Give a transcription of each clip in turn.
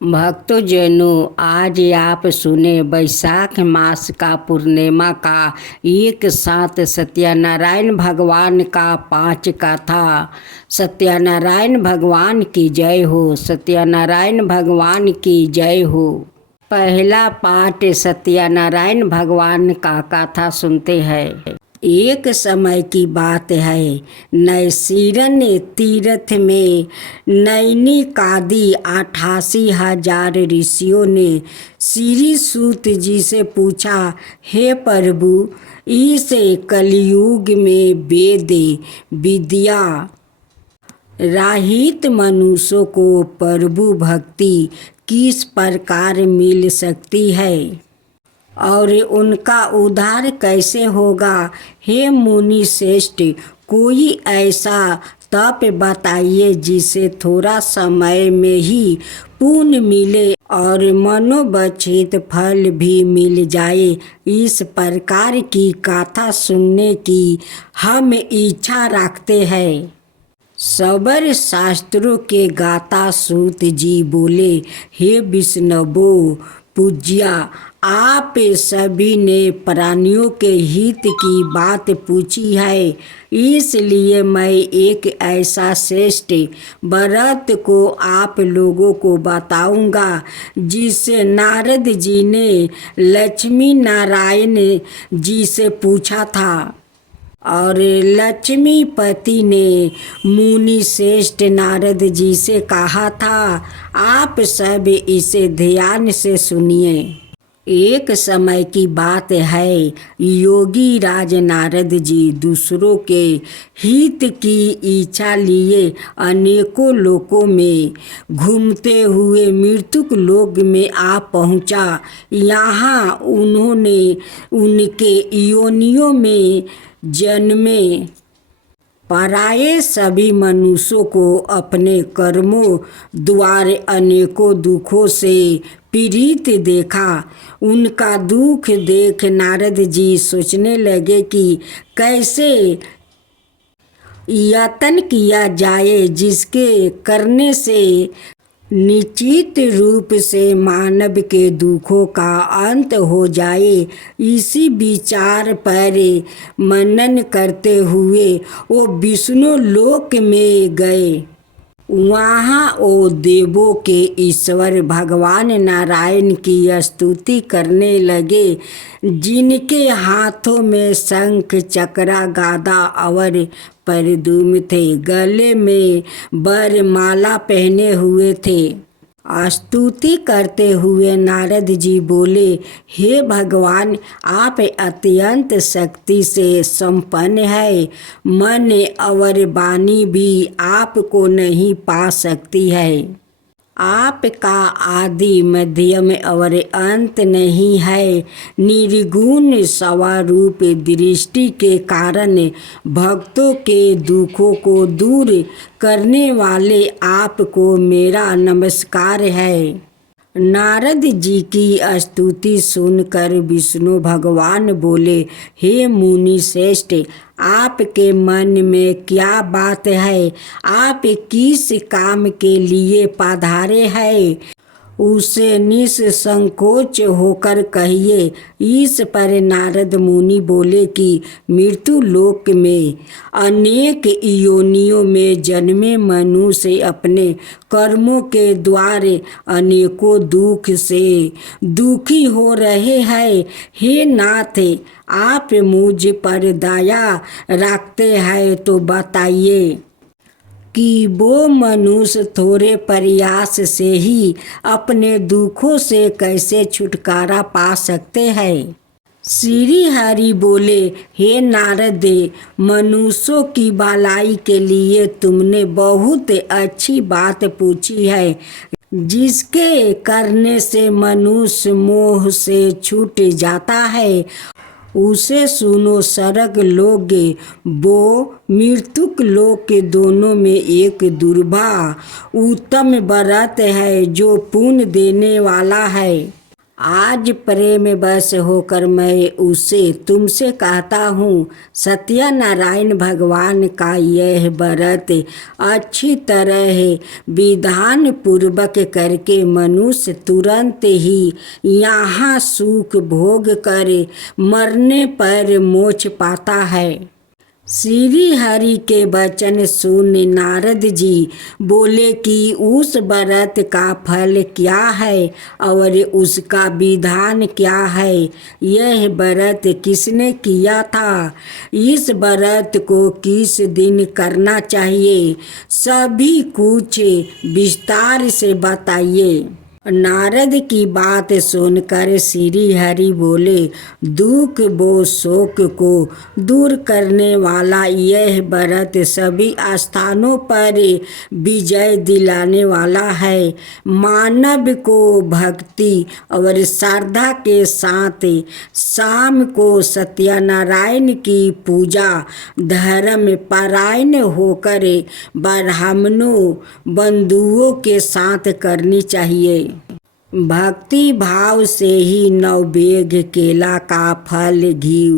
भक्तजनों, आज आप सुने बैसाख मास का पूर्णिमा का एक साथ सत्यनारायण भगवान का 5 कथा। सत्यनारायण भगवान की जय हो। सत्यनारायण भगवान की जय हो। पहला पाठ सत्यनारायण भगवान का कथा सुनते हैं। एक समय की बात है, नैसीरन तीर्थ में नैनी कादी 88,000 ऋषियों ने श्री सूत जी से पूछा, हे प्रभु, इस कलयुग में वेद विद्या राहित मनुष्यों को प्रभु भक्ति किस प्रकार मिल सकती है और उनका उद्धार कैसे होगा। हे मुनि श्रेष्ठ, कोई ऐसा तप बताइए जिसे थोड़ा समय में ही पुण्य मिले और मनोवांछित फल भी मिल जाए। इस प्रकार की कथा सुनने की हम इच्छा रखते हैं। सबर शास्त्रों के गाता सूत जी बोले, हे विष्णुवो पूज्या, आप सभी ने प्राणियों के हित की बात पूछी है, इसलिए मैं एक ऐसा श्रेष्ठ व्रत को आप लोगों को बताऊंगा जिसे नारद जी ने लक्ष्मी नारायण जी से पूछा था और लक्ष्मीपति ने मुनि श्रेष्ठ नारद जी से कहा था। आप सब इसे ध्यान से सुनिए। एक समय की बात है, योगी राज नारद जी दूसरों के हित की इच्छा लिए अनेकों लोकों में घूमते हुए मृत्युक लोक में आ पहुंचा। यहाँ उन्होंने उनके योनियों में जन्मे पराये सभी मनुष्यों को अपने कर्मों द्वारा अनेकों दुखों से पीड़ित देखा। उनका दुख देख नारद जी सोचने लगे कि कैसे यत्न किया जाए जिसके करने से निश्चित रूप से मानव के दुखों का अंत हो जाए। इसी विचार पर मनन करते हुए वो विष्णु लोक में गए। वहाँ वो देवों के ईश्वर भगवान नारायण की स्तुति करने लगे, जिनके हाथों में शंख चक्र गदा और परदुम थे, गले में वरमाला पहने हुए थे। स्तुति करते हुए नारद जी बोले, हे भगवान, आप अत्यंत शक्ति से संपन्न है। मन और वाणी भी आपको नहीं पा सकती है। आपका आदि मध्यम और अंत नहीं है। निर्गुण स्वरूप दृष्टि के कारण भक्तों के दुखों को दूर करने वाले आपको मेरा नमस्कार है। नारद जी की स्तुति सुनकर विष्णु भगवान बोले, हे मुनि श्रेष्ठ, आपके मन में क्या बात है? आप किस काम के लिए पधारे हैं? उसे निसंकोच होकर कहिए। इस पर नारद मुनि बोले कि मृत्यु लोक में अनेक योनियों में जन्मे मनुष्य अपने कर्मों के द्वारा अनेकों दुख से दुखी हो रहे हैं। हे नाथ, आप मुझ पर दया रखते हैं तो बताइए कि वो मनुष्य थोड़े प्रयास से ही अपने दुखों से कैसे छुटकारा पा सकते हैं। श्री हरि बोले, हे नारद, मनुष्यों की भलाई के लिए तुमने बहुत अच्छी बात पूछी है। जिसके करने से मनुष्य मोह से छूट जाता है उसे सुनो। स्वर्ग लोक वो मृत्युक लोक के दोनों में एक दुर्लभ उत्तम व्रत है जो पुण्य देने वाला है। आज प्रेम बस होकर मैं उसे तुमसे कहता हूँ, सत्यनारायण भगवान का यह व्रत अच्छी तरह विधान पूर्वक करके मनुष्य तुरंत ही यहाँ सुख भोग कर मरने पर मोक्ष पाता है। श्री हरि के वचन सुन नारद जी बोले कि उस व्रत का फल क्या है और उसका विधान क्या है, यह व्रत किसने किया था, इस व्रत को किस दिन करना चाहिए, सभी कुछ विस्तार से बताइए। नारद की बात सुनकर श्री हरि बोले, दुख व शोक को दूर करने वाला यह व्रत सभी स्थानों पर विजय दिलाने वाला है। मानव को भक्ति और श्रद्धा के साथ शाम को सत्यनारायण की पूजा धर्म परायण होकर ब्राह्मणों बंधुओं के साथ करनी चाहिए। भक्ति भाव से ही नवबेग केला का फल, घी,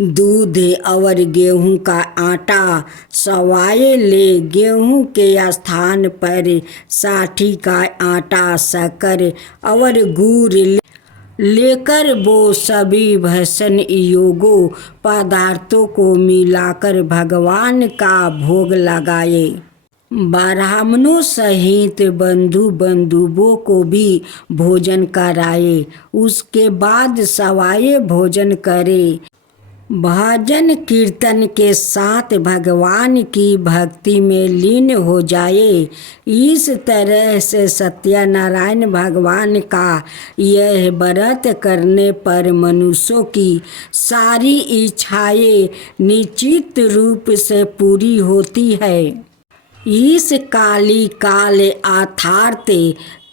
दूध और गेहूं का आटा सवाए ले गेहूं के स्थान पर साठी का आटा, शक्कर और गुड़ लेकर वो सभी भक्षण योग्य पदार्थों को मिलाकर भगवान का भोग लगाए। ब्राह्मणों सहित बंधु बंधुओं को भी भोजन कराए। उसके बाद सवाए भोजन करे। भजन कीर्तन के साथ भगवान की भक्ति में लीन हो जाए। इस तरह से सत्यनारायण भगवान का यह व्रत करने पर मनुष्यों की सारी इच्छाएं निश्चित रूप से पूरी होती है। इस काली काल अर्थात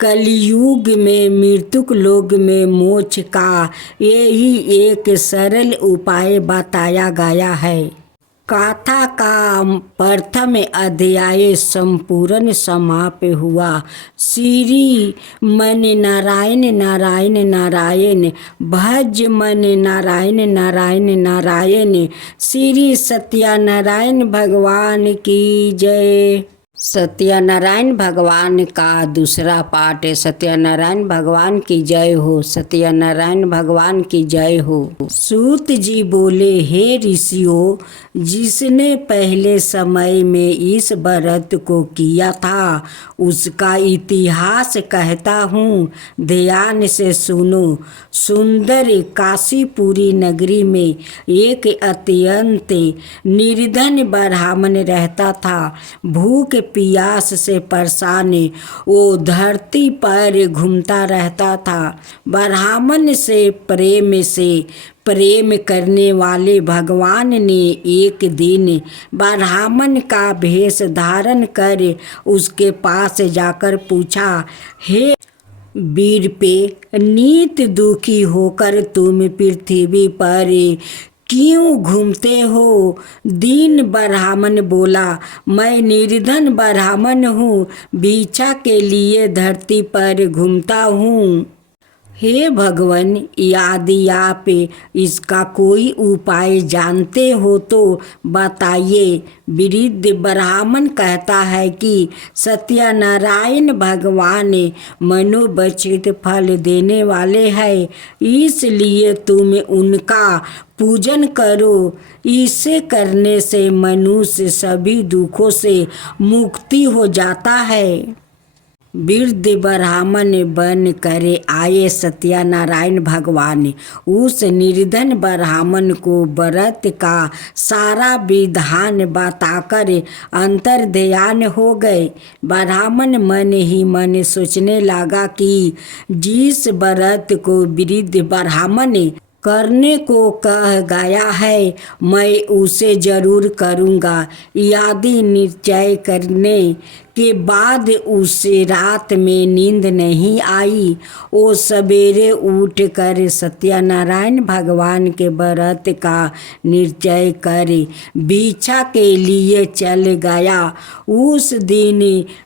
कलयुग में मृत्युक लोक में मोक्ष का यही एक सरल उपाय बताया गया है। कथा का प्रथम अध्याय संपूर्ण समाप्त हुआ। श्री मन नारायण नारायण नारायण, भज मन नारायण नारायण नारायण। श्री सत्यनारायण भगवान की जय। सत्यनारायण भगवान का दूसरा पाठ। सत्यनारायण भगवान की जय हो। सत्यनारायण भगवान की जय हो। सूत जी बोले, हे ऋषियों, जिसने पहले समय में इस व्रत को किया था उसका इतिहास कहता हूँ, ध्यान से सुनो। सुंदर काशीपुरी नगरी में एक अत्यंत निर्धन ब्राह्मण रहता था। भूख प्यास से परेशान वो धरती पर घूमता रहता था। ब्राह्मण से प्रेम करने वाले भगवान ने एक दिन ब्राह्मण का भेष धारण कर उसके पास जाकर पूछा, हे वीर पे, नित दुखी होकर तुम पृथ्वी पर क्यों घूमते हो? दीन ब्राह्मण बोला, मैं निर्धन ब्राह्मण हूँ, भिक्षा के लिए धरती पर घूमता हूँ। हे भगवान, यदि आप इसका कोई उपाय जानते हो तो बताइए। वृद्ध ब्राह्मण कहता है कि सत्यनारायण भगवान मनोवांछित फल देने वाले हैं, इसलिए तुम उनका पूजन करो। इसे करने से मनुष्य सभी दुखों से मुक्ति हो जाता है। वृद्ध ब्राह्मण बन करे आए सत्यनारायण भगवान उस निर्धन ब्राह्मण को व्रत का सारा विधान बताकर अंतर्ध्यान हो गए। ब्राह्मण मन ही मन सोचने लगा कि जिस व्रत को वृद्ध ब्राह्मण करने को कह गया है, मैं उसे जरूर करूँगा। यदि निश्चय करने के बाद उसे रात में नींद नहीं आई। वो सवेरे उठकर सत्यनारायण भगवान के व्रत का निश्चय कर भिक्षा के लिए चल गया। उस दिन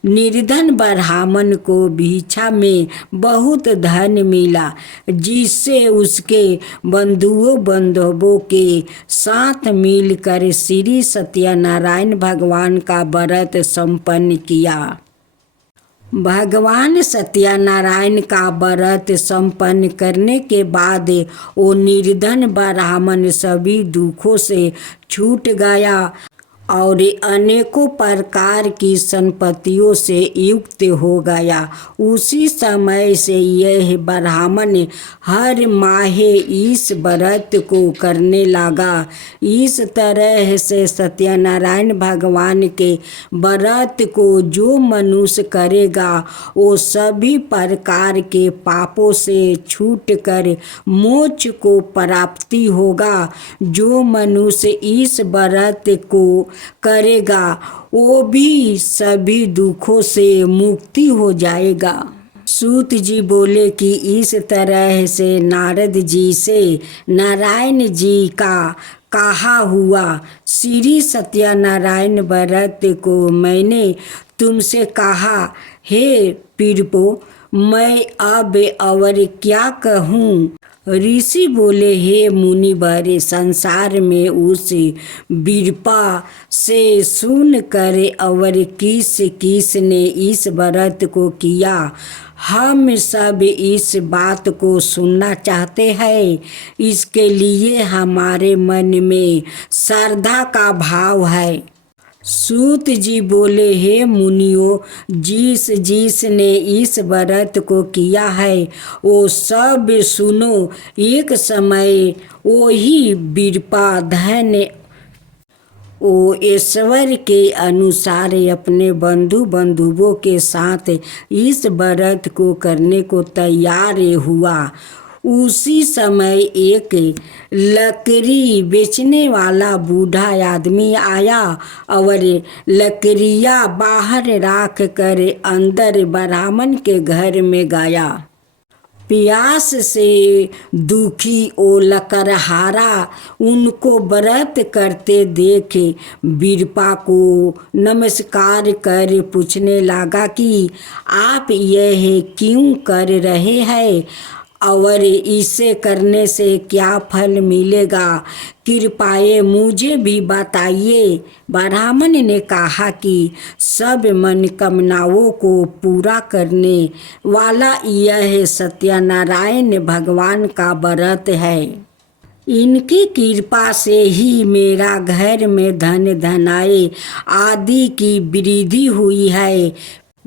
निर्धन ब्राह्मण को भिक्षा में बहुत धन मिला, जिससे उसके बंधुओं के साथ मिलकर श्री सत्यनारायण भगवान का व्रत संपन्न किया। भगवान सत्यनारायण का व्रत संपन्न करने के बाद वो निर्धन ब्राह्मण सभी दुखों से छूट गया और अनेकों प्रकार की संपत्तियों से युक्त हो गया। उसी समय से यह ब्राह्मण हर माह इस व्रत को करने लगा। इस तरह से सत्यनारायण भगवान के व्रत को जो मनुष्य करेगा वो सभी प्रकार के पापों से छूटकर मोक्ष को प्राप्ति होगा। जो मनुष्य इस व्रत को करेगा वो भी सभी दुखों से मुक्ति हो जाएगा। सूत जी बोले कि इस तरह से नारद जी से नारायण जी का कहा हुआ। श्री सत्यनारायण व्रत को मैंने तुमसे कहा, हे पीड़पो, मैं अब और क्या कहूँ। ऋषि बोले, हे मुनिवर, संसार में उस बिरपा से सुन कर और किस किस ने इस व्रत को किया, हम सब इस बात को सुनना चाहते हैं। इसके लिए हमारे मन में श्रद्धा का भाव है। सूत जी बोले, हे मुनियों, जिस जिस ने इस व्रत को किया है वो सब सुनो। एक समय वो ही बिरपा धन वो ईश्वर के अनुसार अपने बंधुओं के साथ इस व्रत को करने को तैयार हुआ। उसी समय एक लकड़ी बेचने वाला बूढ़ा आदमी आया और लकड़ियाँ बाहर रख कर अंदर ब्राह्मण के घर में गया। प्यास से दुखी ओ लकड़हारा उनको व्रत करते देख बिरपा को नमस्कार कर पूछने लगा कि आप यह क्यों कर रहे हैं और इसे करने से क्या फल मिलेगा, कृपया मुझे भी बताइए। ब्राह्मण ने कहा कि सब मनोकामनाओं को पूरा करने वाला यह सत्यनारायण भगवान का व्रत है। इनकी कृपा से ही मेरा घर में धन धनाए आदि की वृद्धि हुई है।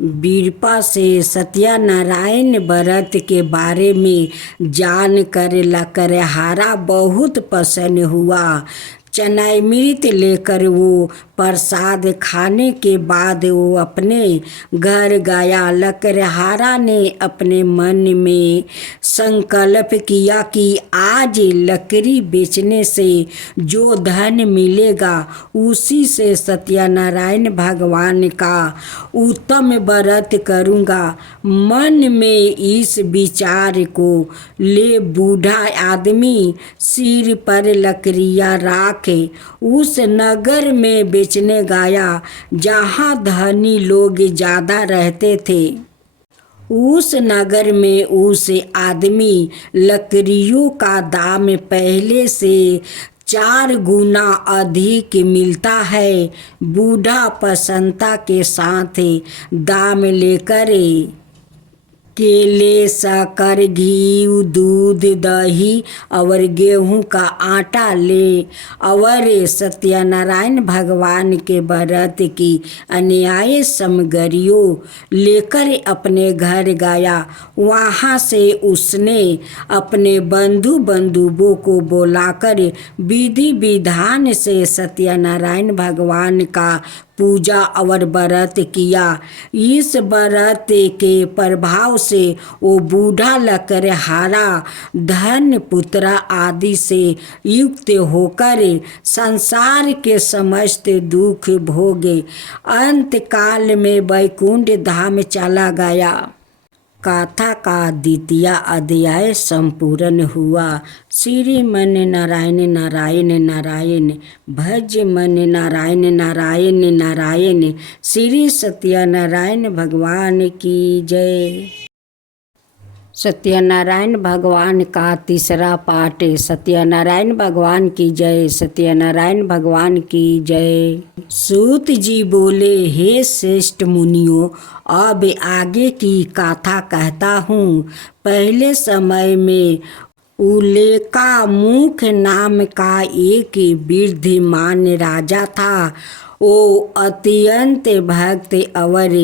बिरपा से सत्यनारायण व्रत के बारे में जानकर लकड़हारा बहुत प्रसन्न हुआ। चनामृत लेकर वो प्रसाद खाने के बाद वो अपने घर गया। लकड़हारा ने अपने मन में संकल्प किया कि आज लकड़ी बेचने से जो धन मिलेगा उसी से सत्यनारायण भगवान का उत्तम व्रत करूँगा। मन में इस विचार को ले बूढ़ा आदमी सिर पर लकड़ियाँ राख उस नगर में बेचने गया जहाँ धनी लोग ज़्यादा रहते थे। उस नगर में उस आदमी लकड़ियों का दाम पहले से 4 गुना अधिक मिलता है। बूढ़ा प्रसन्नता के साथ दाम लेकर केले, शक्कर, घी, दूध, दही और गेहूं का आटा ले और सत्यनारायण भगवान के व्रत की अन्याय सामग्रियों लेकर अपने घर गया। वहां से उसने अपने बंधुओं को बुलाकर विधि विधान से सत्यनारायण भगवान का पूजा और व्रत किया। इस व्रत के प्रभाव से वो बूढ़ा लकड़हारा धन पुत्र आदि से युक्त होकर संसार के समस्त दुख भोगे अंत काल में वैकुंठ धाम चला गया। गाथा का द्वितीय अध्याय संपूर्ण हुआ। श्री मन नारायण नारायण नारायण, भज मन नारायण नारायण नारायण। श्री सत्यनारायण भगवान की जय। सत्यनारायण भगवान का तीसरा पाठ। सत्यनारायण भगवान की जय। सत्यनारायण भगवान की जय। सूत जी बोले, हे श्रेष्ठ मुनियों, अब आगे की कथा कहता हूँ। पहले समय में उल्लेका मुख नाम का एक वृद्धिमान राजा था। वो अत्यंत भक्त और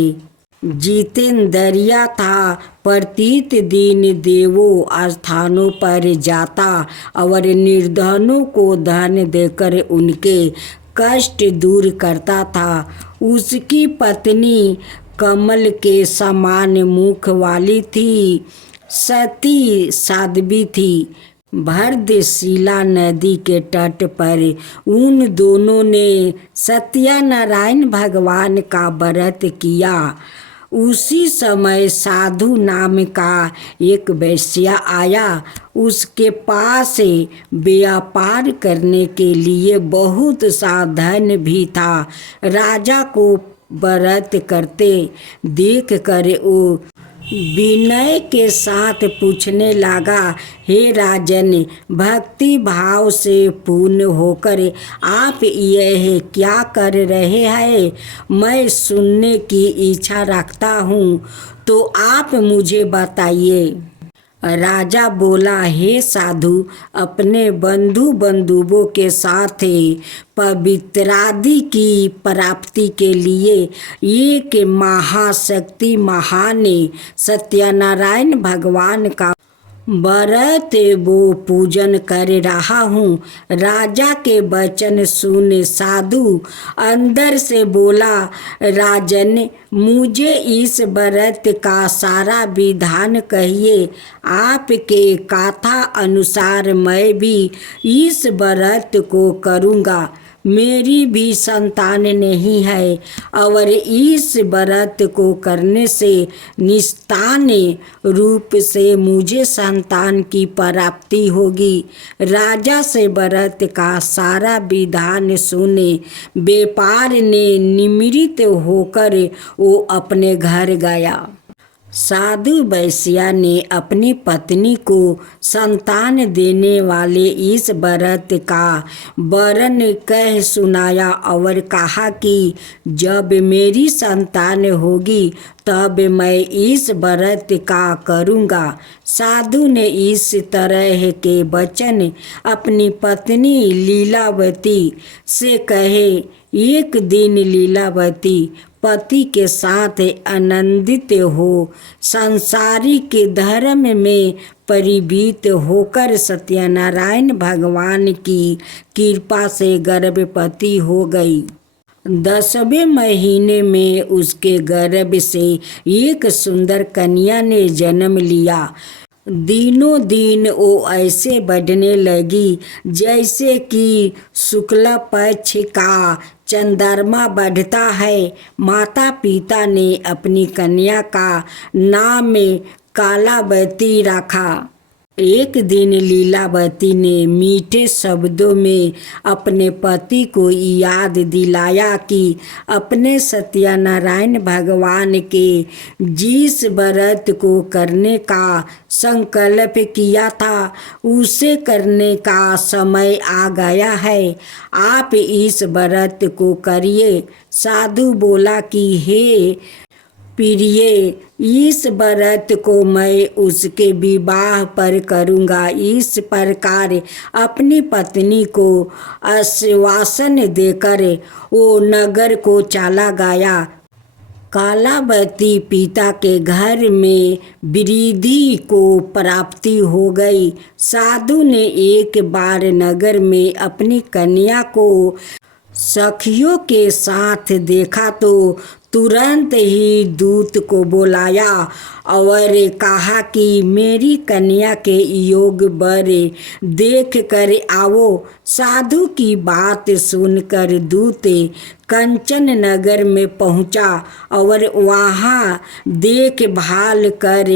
जितेंद्रिया था। प्रतीत दिन देवों स्थानों पर जाता और निर्धनों को धन देकर उनके कष्ट दूर करता था। उसकी पत्नी कमल के समान मुख वाली थी, सती साध्वी थी। भरतशिला नदी के तट पर उन दोनों ने सत्यनारायण भगवान का व्रत किया। उसी समय साधु नाम का एक वैश्य आया। उसके पास व्यापार करने के लिए बहुत सा धन भी था। राजा को व्रत करते देख कर वो विनय के साथ पूछने लगा, हे राजन, भक्ति भाव से पूर्ण होकर आप यह क्या कर रहे हैं? मैं सुनने की इच्छा रखता हूँ, तो आप मुझे बताइए। राजा बोला, हे साधु, अपने बंधुओं के साथ पवित्रादि की प्राप्ति के लिए एक महाशक्ति महान सत्यनारायण भगवान का व्रत वो पूजन कर रहा हूँ। राजा के वचन सुन साधु अंदर से बोला, राजन, मुझे इस व्रत का सारा विधान कहिए। आपके कथा अनुसार मैं भी इस व्रत को करूँगा। मेरी भी संतान नहीं है और इस व्रत को करने से निस्तान रूप से मुझे संतान की प्राप्ति होगी। राजा से व्रत का सारा विधान सुने व्यापार ने निमृत होकर वो अपने घर गया। साधु वैश्या ने अपनी पत्नी को संतान देने वाले इस व्रत का वर्णन कह सुनाया और कहा कि जब मेरी संतान होगी तब मैं इस व्रत का करूँगा। साधु ने इस तरह के वचन अपनी पत्नी लीलावती से कहे। एक दिन लीलावती पति के साथ आनंदित हो सांसारिक धर्म में परिवीत होकर सत्यनारायण भगवान की कृपा से गर्भवती हो गई। 10वें महीने में उसके गर्भ से एक सुंदर कन्या ने जन्म लिया। दिनों दिन वो ऐसे बढ़ने लगी जैसे कि शुक्ल पक्ष का चंद्रमा बढ़ता है। माता पिता ने अपनी कन्या का नाम कालावती रखा। एक दिन लीलावती ने मीठे शब्दों में अपने पति को याद दिलाया कि अपने सत्यनारायण भगवान के जिस व्रत को करने का संकल्प किया था उसे करने का समय आ गया है। आप इस व्रत को करिए। साधु बोला कि हे प्रिय, इस व्रत को मैं उसके विवाह पर करूँगा। इस प्रकार अपनी पत्नी को आश्वासन देकर वो नगर को चला गया। कालावती पिता के घर में वृद्धि को प्राप्ति हो गई। साधु ने एक बार नगर में अपनी कन्या को सखियों के साथ देखा तो तुरंत ही दूत को बुलाया और कहा कि मेरी कन्या के योग वर देख कर आओ। साधु की बात सुनकर दूत कंचन नगर में पहुंचा और वहाँ देखभाल कर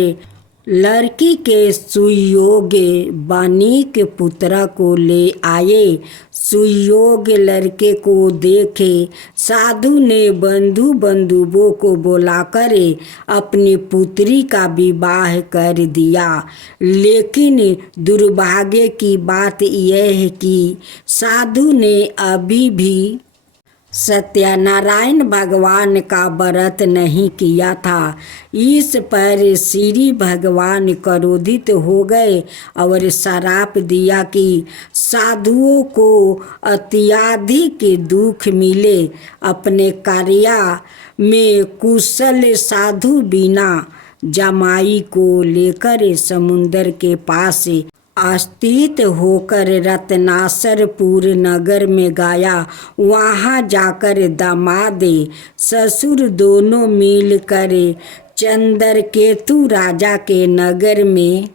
लड़की के सुयोग्य बानीक पुत्र को ले आए। सुयोग्य लड़के को देखे साधु ने बंधु बंधुओं को बुलाकर अपनी पुत्री का विवाह कर दिया। लेकिन दुर्भाग्य की बात यह है कि साधु ने अभी भी सत्यनारायण भगवान का व्रत नहीं किया था। इस पर श्री भगवान क्रोधित हो गए और श्राप दिया कि साधुओं को अत्यधिक दुख मिले। अपने कार्य में कुशल साधु बिना जमाई को लेकर समुद्र के पास स्थित होकर रत्नासरपुर नगर में गया। वहाँ जाकर दामाद ससुर दोनों मिलकर चंद्रकेतु राजा के नगर में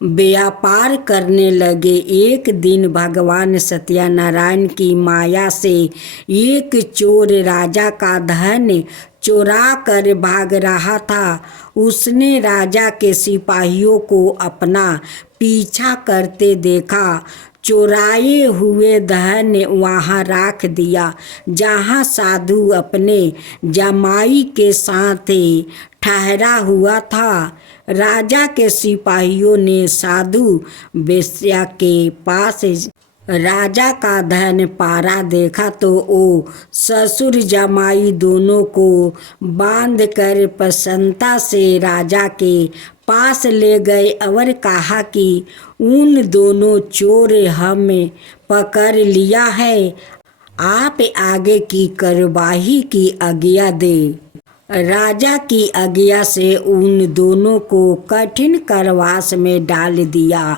व्यापार करने लगे। एक दिन भगवान सत्यनारायण की माया से एक चोर राजा का धन चुरा कर भाग रहा था। उसने राजा के सिपाहियों को अपना पीछा करते देखा। चुराए हुए धन वहाँ रख दिया जहाँ साधु अपने जमाई के साथ ठहरा हुआ था। राजा के सिपाहियों ने साधु वेश्या के पास राजा का धन पारा देखा तो वो ससुर जमाई दोनों को बांधकर प्रसन्नता से राजा के पास ले गए और कहा कि उन दोनों चोर हमें पकड़ लिया है, आप आगे की कार्यवाही की आज्ञा दे। राजा की आज्ञा से उन दोनों को कठिन कारावास में डाल दिया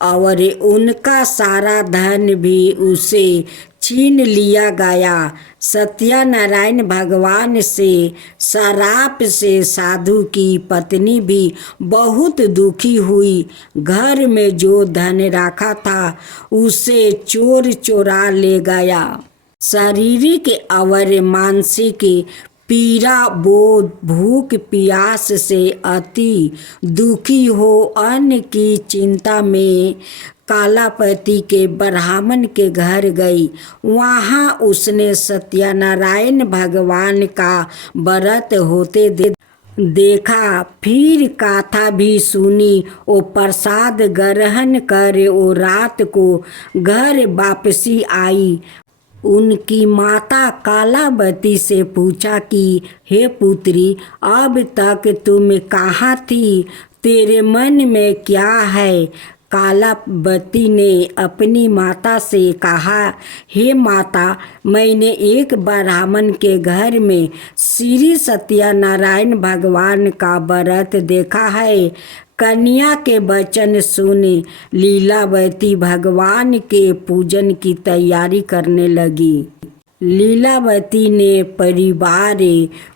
और उनका सारा धन भी उसे छीन लिया गया। सत्यनारायण भगवान से श्राप से साधु की पत्नी भी बहुत दुखी हुई। घर में जो धन रखा था उसे चोर चुरा ले गया। शारीरिक और मानसिक पीड़ा, बोध, भूख प्यास से अति दुखी हो अन्न की चिंता में कालापति के ब्राह्मण के घर गई। वहाँ उसने सत्यनारायण भगवान का व्रत होते देखा। फिर कथा भी सुनी। वो प्रसाद ग्रहण कर वो रात को घर वापसी आई। उनकी माता कालावती से पूछा कि हे पुत्री, अब तक तुम कहाँ थी? तेरे मन में क्या है? कालावती ने अपनी माता से कहा, हे माता, मैंने एक ब्राह्मण के घर में श्री सत्यनारायण भगवान का व्रत देखा है। कन्या के वचन सुने लीलावती भगवान के पूजन की तैयारी करने लगी। लीलावती ने परिवार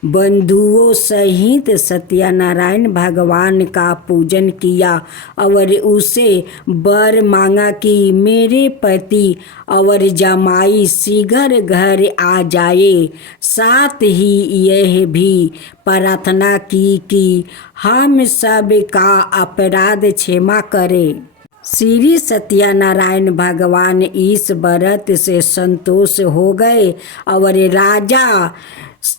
बंधुओं सहित सत्यनारायण भगवान का पूजन किया और उसे वर मांगा कि मेरे पति और जमाई शीघ्र घर आ जाए। साथ ही यह भी प्रार्थना की कि हम सब का अपराध क्षमा करे। श्री सत्यनारायण भगवान इस व्रत से संतोष हो गए और राजा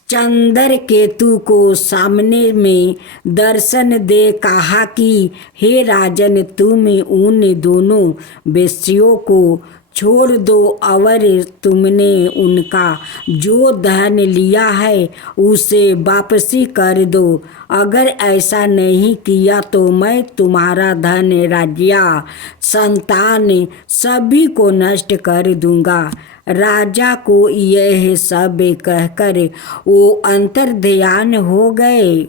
चंद्रकेतु को सामने में दर्शन दे कहा कि हे राजन, तुम उन दोनों वेश्यों को छोड़ दो और तुमने उनका जो धन लिया है उसे वापसी कर दो। अगर ऐसा नहीं किया तो मैं तुम्हारा धन, राज्य, संतान सभी को नष्ट कर दूंगा। राजा को यह सब कहकर वो अंतर्ध्यान हो गए।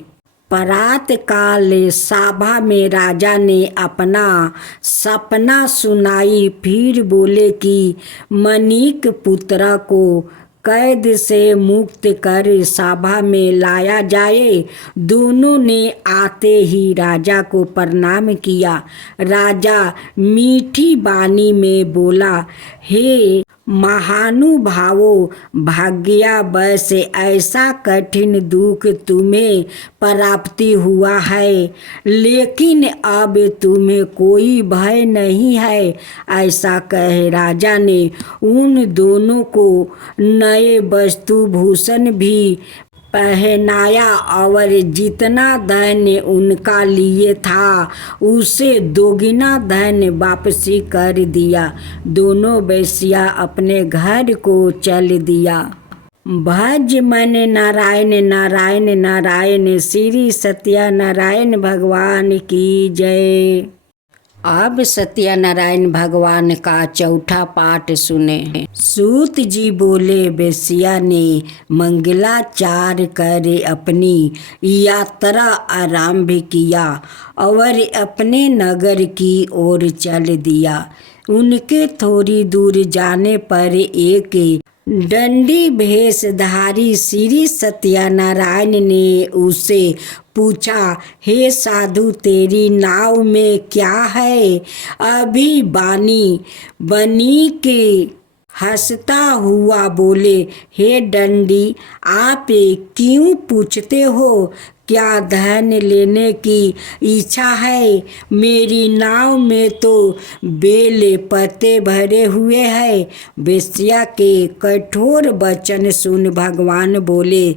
प्रात काल सभा में राजा ने अपना सपना सुनाई। फिर बोले कि मणिक पुत्र को कैद से मुक्त कर सभा में लाया जाए। दोनों ने आते ही राजा को प्रणाम किया। राजा मीठी वाणी में बोला, हे महानुभावों, भाग्यवश ऐसा कठिन दुख तुम्हें प्राप्ति हुआ है, लेकिन अब तुम्हें कोई भय नहीं है। ऐसा कह राजा ने उन दोनों को नए वस्तु भूषण भी पहनाया और जितना धन उनका लिए था उसे दोगुना धन वापसी कर दिया। दोनों वेश्या अपने घर को चल दिया। भज मन नारायण नारायण नारायण। श्री सत्यनारायण भगवान की जय। अब सत्यनारायण भगवान का चौथा पाठ सुने। सूत जी बोले, वेश्या ने मंगलाचार कर अपनी यात्रा आरंभ किया और अपने नगर की ओर चल दिया। उनके थोड़ी दूर जाने पर एक दंडी भेषधारी श्री सत्यनारायण ने उससे पूछा, हे साधु, तेरी नाव में क्या है? अभी बनी के हंसता हुआ बोले, हे दंडी, आप क्यों पूछते हो? क्या धन लेने की इच्छा है? मेरी नाव में तो बेल पत्ते भरे हुए हैं। वेश्या के कठोर वचन सुन भगवान बोले,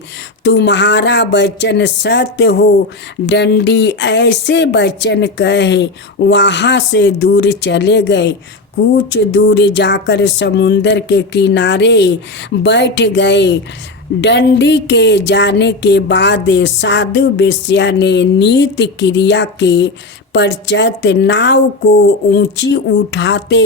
तुम्हारा वचन सत्य हो। दंडी ऐसे वचन कहे वहाँ से दूर चले गए। कुछ दूर जाकर समुंदर के किनारे बैठ गए। दंडी के जाने के बाद साधु वेश्या ने नित्य क्रिया के पश्चात नाव को ऊंची उठाते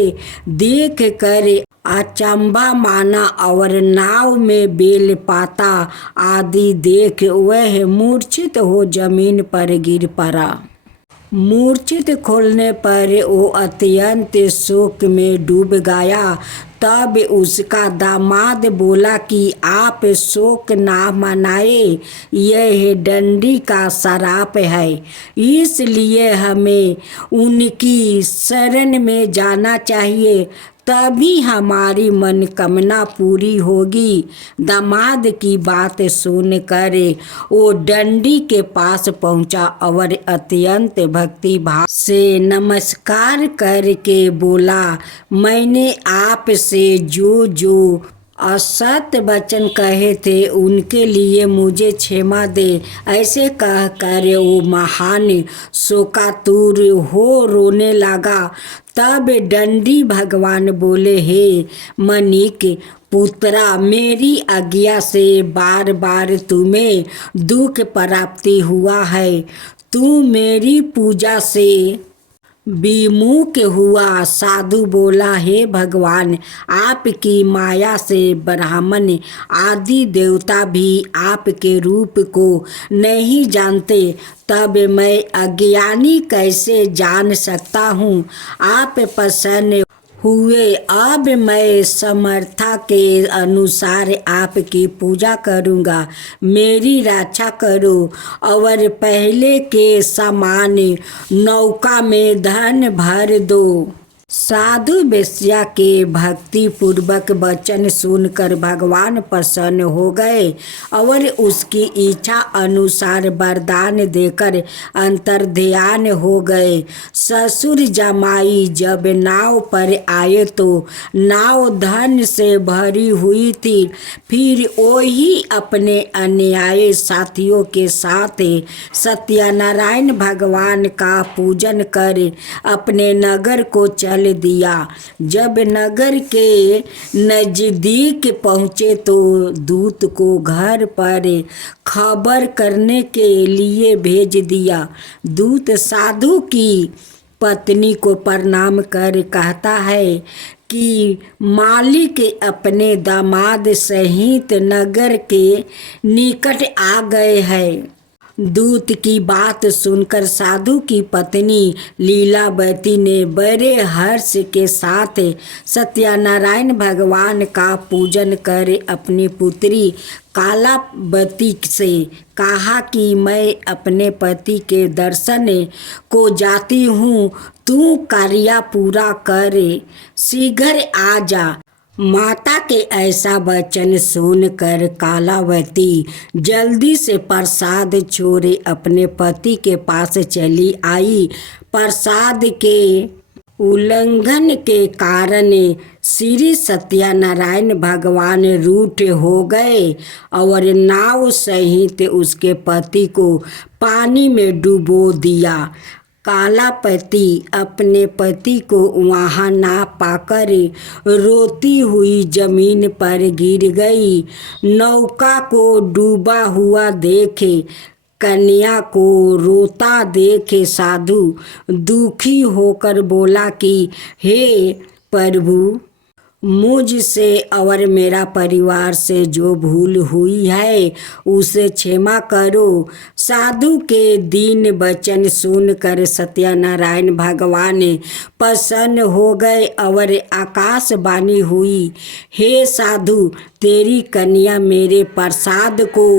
देख कर अचंभा माना और नाव में बेल पाता आदि देख वह मूर्छित हो जमीन पर गिर पड़ा। मूर्छित खोलने पर वो अत्यंत शोक में डूब गया। तब उसका दामाद बोला कि आप शोक ना मनाए, यह दंडी का श्राप है, इसलिए हमें उनकी शरण में जाना चाहिए, तभी हमारी मनोकामना पूरी होगी। दामाद की बात सुनकर वो दंडी के पास पहुंचा और अत्यंत भक्ति भाव से नमस्कार करके बोला, मैंने आपसे जो असत्य वचन कहे थे उनके लिए मुझे क्षमा दे। ऐसे कहकर वो महान शोकातुर हो रोने लगा। तब दंडी भगवान बोले, हे मणिक पुत्रा, मेरी आज्ञा से बार बार तुम्हें दुख प्राप्ति हुआ है। तू मेरी पूजा से विमुख हुआ। साधु बोला, हे भगवान, आपकी माया से ब्राह्मण आदि देवता भी आपके रूप को नहीं जानते, तब मैं अज्ञानी कैसे जान सकता हूँ? आप प्रसन्न हुए। अब मैं समर्था के अनुसार आपकी पूजा करूँगा। मेरी रक्षा करो और पहले के समान नौका में धन भर दो। साधु वेश्या के भक्ति पूर्वक वचन सुनकर भगवान प्रसन्न हो गए और उसकी इच्छा अनुसार वरदान देकर अंतर्ध्यान हो गए। ससुर जमाई जब नाव पर आए तो नाव धन से भरी हुई थी। फिर वही अपने अन्यायी साथियों के साथ सत्यनारायण भगवान का पूजन कर अपने नगर को चल दिया। जब नगर के नजदीक पहुँचे तो दूत को घर पर खबर करने के लिए भेज दिया। दूत साधु की पत्नी को प्रणाम कर कहता है कि मालिक अपने दामाद सहित नगर के निकट आ गए हैं। दूत की बात सुनकर साधु की पत्नी लीलावती ने बड़े हर्ष के साथ सत्यनारायण भगवान का पूजन कर अपनी पुत्री कालावती से कहा कि मैं अपने पति के दर्शन को जाती हूँ, तू कार्य पूरा कर शीघ्र आ जा। माता के ऐसा वचन सुनकर कालावती जल्दी से प्रसाद छोड़े अपने पति के पास चली आई। प्रसाद के उल्लंघन के कारण श्री सत्यनारायण भगवान रूठ हो गए और नाव सहित उसके पति को पानी में डुबो दिया। कालावती अपने पति को वहां ना पाकर रोती हुई जमीन पर गिर गई। नौका को डूबा हुआ देखे कन्या को रोता देखे साधु दुखी होकर बोला कि हे प्रभु, मुझसे और मेरा परिवार से जो भूल हुई है उसे क्षमा करो। साधु के दीन वचन सुनकर सत्यनारायण भगवान प्रसन्न हो गए और आकाशवाणी हुई, हे साधु, तेरी कन्या मेरे प्रसाद को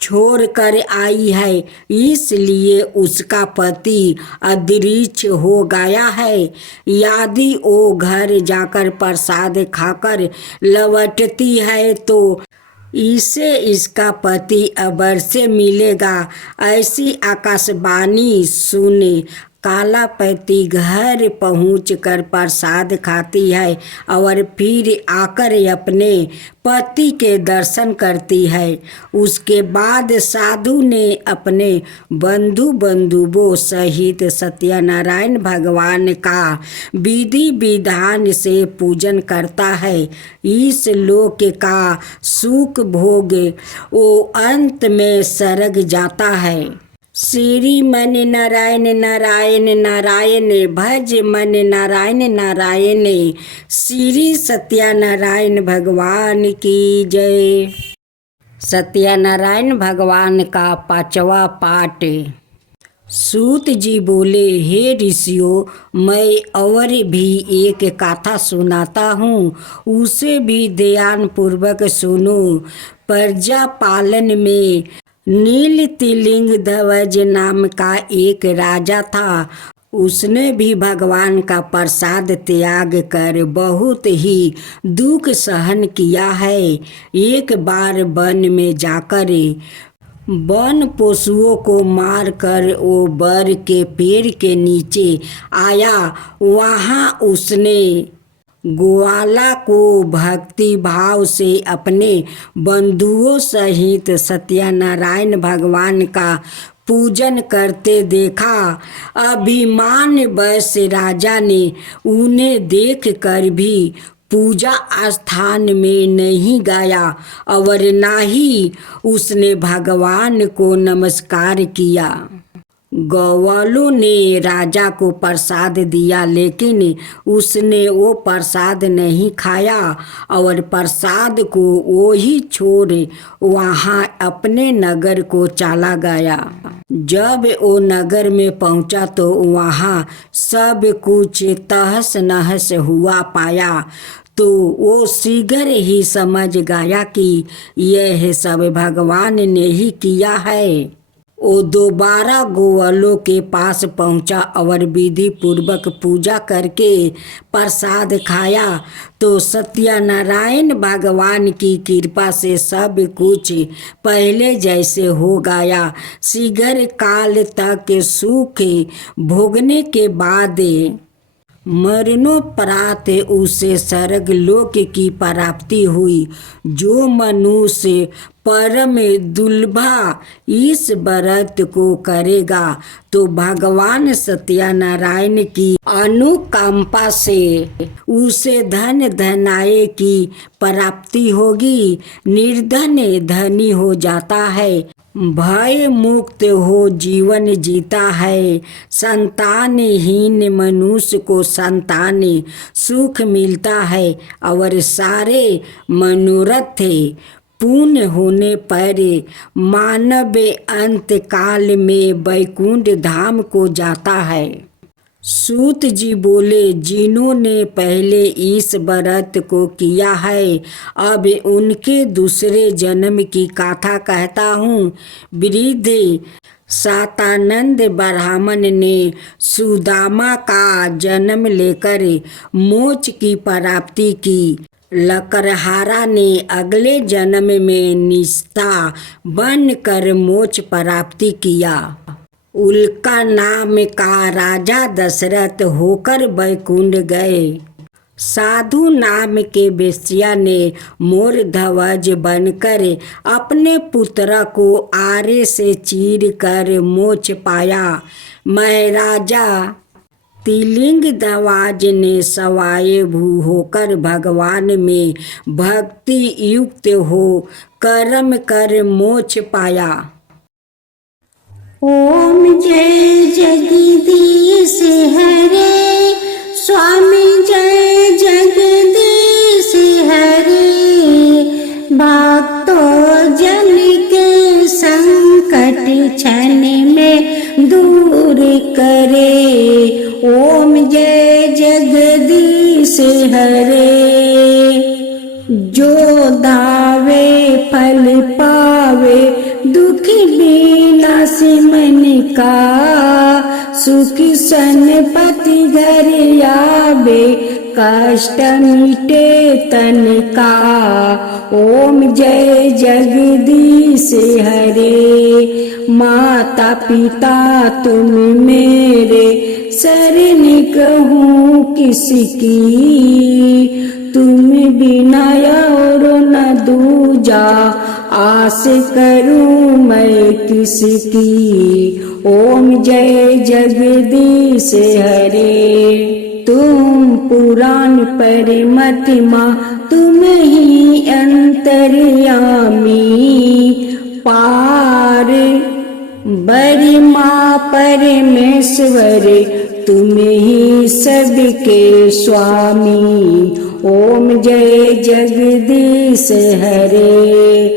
छोड़ कर आई है, इसलिए उसका पति अदृश्य हो गया है। यदि वो घर जाकर प्रसाद खाकर लौटती है तो इसे इसका पति अवश्य मिलेगा। ऐसी आकाशवाणी सुने कालावती घर पहुंचकर प्रसाद खाती है और फिर आकर अपने पति के दर्शन करती है। उसके बाद साधु ने अपने बंधुओं सहित सत्यनारायण भगवान का विधि विधान से पूजन करता है। इस लोक का सुख भोग वो अंत में सर्ग जाता है। श्री मन नारायण नारायण नारायण भज मन नारायण नारायण। श्री सत्यनारायण भगवान की जय। सत्यनारायण भगवान का 5वां पाठ। सूत जी बोले, हे ऋषियों, मैं और भी एक कथा सुनाता हूँ, उसे भी ध्यान पूर्वक सुनो। प्रजा पालन में नील तिलिंग ध्वज नाम का एक राजा था। उसने भी भगवान का प्रसाद त्याग कर बहुत ही दुख सहन किया है। एक बार वन में जाकर वन पशुओं को मारकर वो बर के पेड़ के नीचे आया। वहाँ उसने ग्वाला को भक्ति भाव से अपने बंधुओं सहित सत्यनारायण भगवान का पूजन करते देखा। अभिमान वश राजा ने उन्हें देख कर भी पूजा स्थान में नहीं गया और ना ही उसने भगवान को नमस्कार किया। ग्वालों ने राजा को प्रसाद दिया, लेकिन उसने वो प्रसाद नहीं खाया और प्रसाद को वो ही छोड़ वहाँ अपने नगर को चला गया। जब वो नगर में पहुँचा तो वहाँ सब कुछ तहस नहस हुआ पाया। तो वो शीघ्र ही समझ गया कि यह सब भगवान ने ही किया है। वो दोबारा ग्वालों के पास पहुंचा और विधि पूर्वक पूजा करके प्रसाद खाया तो सत्यनारायण भगवान की कृपा से सब कुछ पहले जैसे हो गया। शीघ्र काल तक सुख भोगने के बाद मरणोपरांत उसे स्वर्ग लोक की प्राप्ति हुई। जो मनुष्य परम दुर्लभा इस व्रत को करेगा तो भगवान सत्यनारायण की अनुकंपा से उसे धन धनाय की प्राप्ति होगी। निर्धन धनी हो जाता है, भय मुक्त हो जीवन जीता है। संतानहीन मनुष्य को संतान सुख मिलता है और सारे मनोरथ पूर्ण होने पर मानव अंत काल में वैकुंठ धाम को जाता है। सूत जी बोले, जिन्होंने पहले इस व्रत को किया है, अब उनके दूसरे जन्म की कथा कहता हूँ। वृद्ध सातानंद ब्राह्मण ने सुदामा का जन्म लेकर मोक्ष की प्राप्ति की। लकड़हारा ने अगले जन्म में निष्ठा बनकर मोक्ष प्राप्ति किया। उल्का नाम का राजा दशरथ होकर वैकुंठ गए। साधु नाम के वेश्या ने मोर ध्वज बनकर अपने पुत्र को आरे से चीर कर मोक्ष पाया। महाराजा तिलिंग दवाज ने स्वायंभू होकर भगवान में भक्ति युक्त हो कर्म कर मोक्ष पाया। ओम जय जगदीश हरे, स्वामी जय जगदीश हरे। भक्तों जन के संकट क्षण में दूर करे। ओम जय जगदीश हरे। जो दावे फल पावे, दुखी विनाश मन का। सुखी संपत्ति घर आवे, कष्ट मिटे तन का। ओम जय जगदीश हरे। माता पिता तुम मेरे, शरण कहूँ किसकी। तुम बिना और न दूजा, आस करूं मैं किसकी। ओम जय जगदीश हरे। तुम पुराण परमात्मा, तुम ही अंतर्यामी। पार बरिमा परमेश्वर, तुम ही सबके स्वामी। ओम जय जगदीश हरे।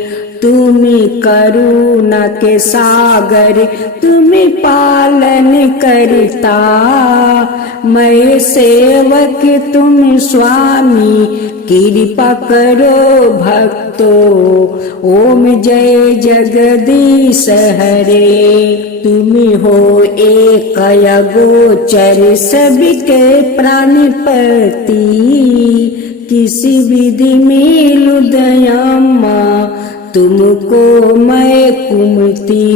तुम करुणा के सागर, तुम पालन करता। मैं सेवक तुम स्वामी, कृपा करो भक्तों। ओम जय जगदीश हरे। तुम हो एक अगोचर, सबके प्राणपति। किसी विधि मिलु दयामा, तुमको मैं कुमती।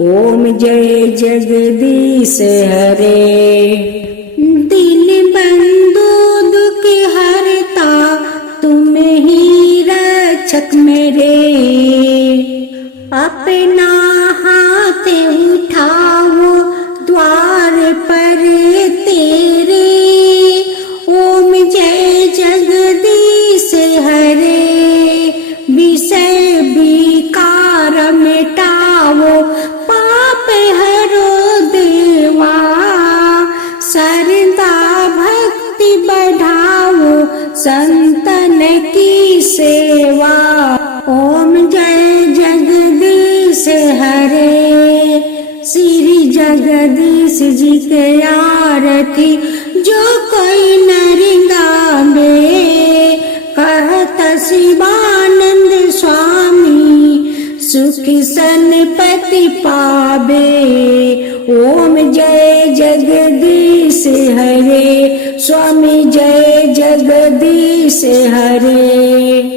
ओम जय जगदीश हरे। दीन बंधु दुख हरता, तुम ही रक्षक मेरे। अपना हाथ उठाओ द्वार पर तेरे। ओम जय जगदीश हरे। विषय विकार मिटाओ, पाप हरो देवा। श्रद्धा भक्ति बढ़ाओ, संतन की सेवा। ओम जय जगदीश हरे। श्री जगदीश जी के आरती, जो कोई नर गावे। कहत शिवानंद स्वामी, सुखी संपत्ति पावे। ओम जय जगदीश हरे। स्वामी जय जगदीश हरे।